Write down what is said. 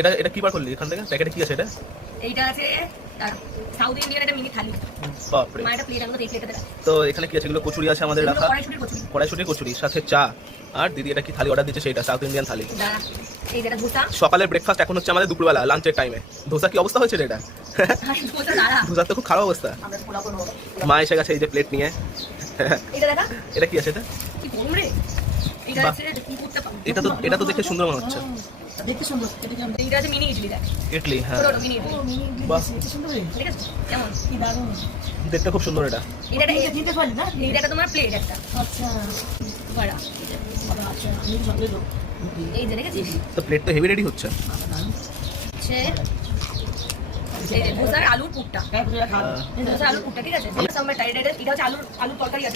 এটা এটা কি বার করলি এখান থেকে? প্যাকেটে কি আছে এটা? এইটা আছে সাউথ ইন্ডিয়ান একটা মিনি থালি। বাপরে। মা এটা প্লেট আনলো, এই প্লেটটা দেখা। তো এখানে কি আছে? এগুলো কচুরি আছে আমাদের রাখা, কড়াইশুটির কচুরি, সাথে চা। আর দিদি এটা কি থালি অর্ডার দিচ্ছে? সেটা সাউথ ইন্ডিয়ান থালি। এই যেটা ধোসা, সকালের ব্রেকফাস্ট এখন হচ্ছে আমাদের দুপুরবেলা লাঞ্চের টাইমে। ধোসা কি অবস্থা হয়েছে রে এটা? ধোসার তো খুব খারাপ অবস্থা। মা এসে গেছে এই যে প্লেট নিয়ে। এটা দেখা, এটা কি আছে? এটা কি গরম রে। এটা আছে কি করতে পারো, এটা তো দেখে সুন্দর মনে হচ্ছে। দেখতে সুন্দর। এটা আছে মিনি ইডলি দেখ। ইডলি, হ্যাঁ ছোট মিনি ইডলি। বাহ, দেখতে সুন্দর হয়ে ঠিক আছে। কেমন কি দারুণ, দেখতে খুব সুন্দর এটা। এটা দিতে পারি না, এটা তোমার প্লেট একটা। আচ্ছা বড়, আচ্ছা আমি সঙ্গে দাও। এই যে দেখেছিস তো প্লেট তো হেভি রেডি হচ্ছে। এই যে ধোসার আলুর পুরটা, ধোসার আলুর পুরটা ঠিক আছে। এটা হচ্ছে আলুর তরকারি আছে।